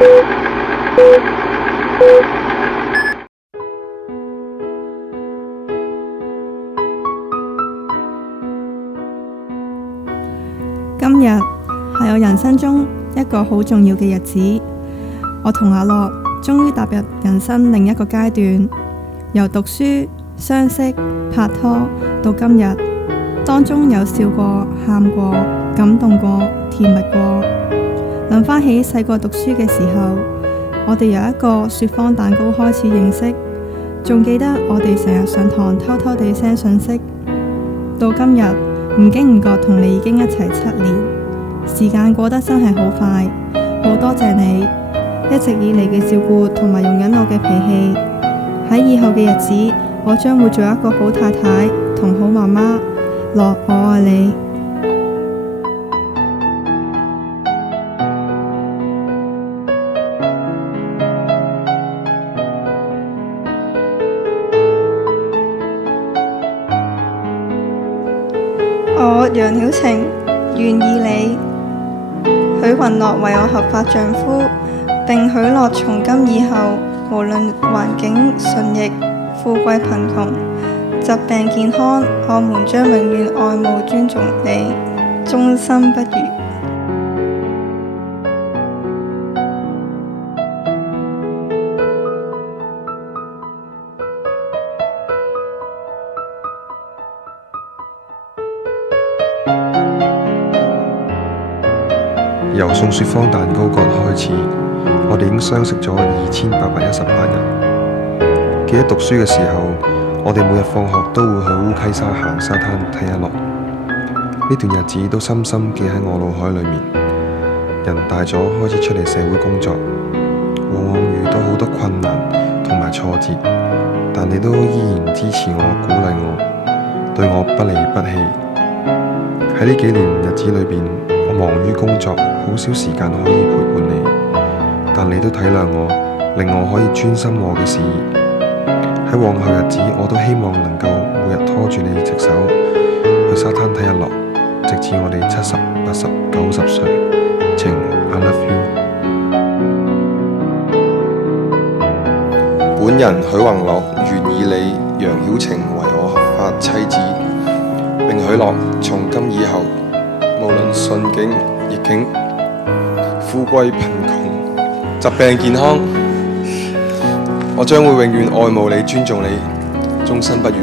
今日係我人生中一個好重要嘅日子，我同阿樂終於踏入人生另一個階段，由讀書、相識、拍拖到今日，當中有笑過、喊過、感動過、甜蜜過。諗返起細個讀書嘅時候，我哋由一個雪芳蛋糕開始認識，仲記得我哋成日上堂偷偷地 send 信息，到今日唔經唔覺同你已經一齊7年，時間過得真係好快，好多謝你一直以嚟嘅照顧同埋容忍我嘅脾氣。喺以後嘅日子，我將會做一個好太太同好媽媽。樂，我愛你。我楊曉晴願意你，許雲樂為我合法丈夫，並許諾從今以後，無論環境順逆、富貴貧窮、疾病健康，我們將永遠愛慕尊重你，終身不渝。由送雪芳蛋糕嗰日開始，我哋已經相識咗2818日。記得讀書嘅時候，我哋每日放學都會去烏溪沙行沙灘睇日落。呢段日子都深深記喺我腦海裏面。人大咗開始出嚟社會工作，往往遇到好多困難同埋挫折，但你都依然支持我、鼓勵我，對我不離不棄。喺呢幾年日子裏邊，我忙於工作，好少時間可以陪伴你，但你都體諒我，令我可以專心我嘅事業。喺往後日子，我都希望能夠每日拖住你隻手去沙灘睇日落，直至我哋70、80、90歲。情 I love you。 本人許宏樂願以你楊曉晴為我合法妻子，並許諾從今以後，無論順境逆境、富貴貧窮、疾病健康，我將會永遠愛慕你、尊重你，終身不渝。